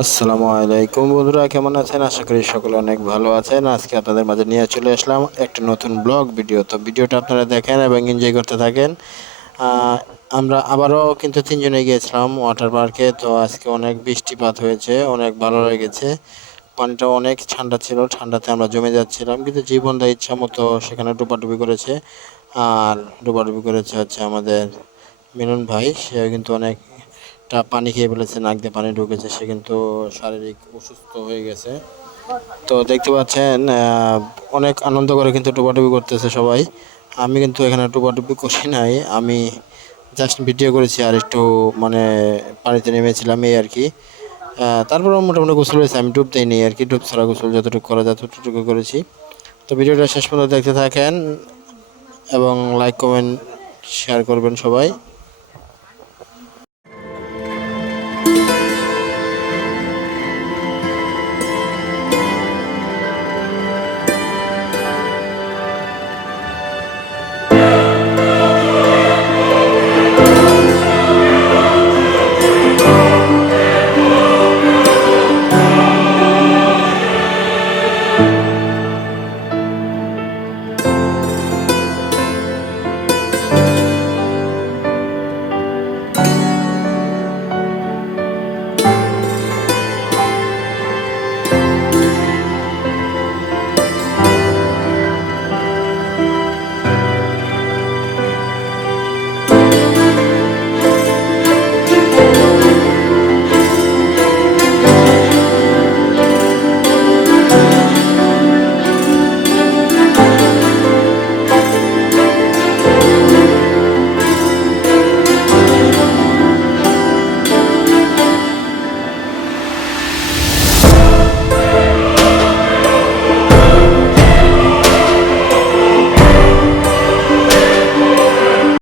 আসসালামু আলাইকুম বন্ধুরা, কেমন আছেন? আশা করি সকলে অনেক ভালো আছেন। আজকে আপনাদের মাঝে নিয়ে চলে আসলাম একটা নতুন ব্লগ ভিডিও। তো ভিডিওটা আপনারা দেখেন এবং এনজয় করতে থাকেন। আমরা আবারও কিন্তু তিনজনে গিয়েছিলাম ওয়াটার পার্কে তো আজকে অনেক বৃষ্টিপাত হয়েছে, অনেক ভালো লেগেছে। পানিটা অনেক ঠান্ডা ছিল, ঠান্ডাতে আমরা জমে যাচ্ছিলাম। কিন্তু জীবনদা ইচ্ছা মতো সেখানে ডুবাডুবি করেছে। আর ডুবাডুবি করেছে হচ্ছে আমাদের মিলন ভাই। সে কিন্তু অনেক টা পানি খেয়ে ফেলেছে, নাক দিয়ে পানি ঢুকেছে, সে কিন্তু শারীরিক অসুস্থ হয়ে গেছে। তো দেখতে পাচ্ছেন অনেক আনন্দ করে কিন্তু ডুবাডুবি করতেছে সবাই। আমি কিন্তু এখানে ডুবাডুবি করি নাই, আমি জাস্ট ভিডিও করেছি আর একটু মানে পানিতে নেমেছিলাম এই আর কি। তারপর মোটামুটি গোসল হয়েছে, আমি ডুব দিইনি আর কি, ডুব ছাড়া গোসল যতটুকু করা যায় ততটুকু করেছি। তো ভিডিওটা শেষ পর্যন্ত দেখতে থাকেন এবং লাইক কমেন্ট শেয়ার করবেন সবাই।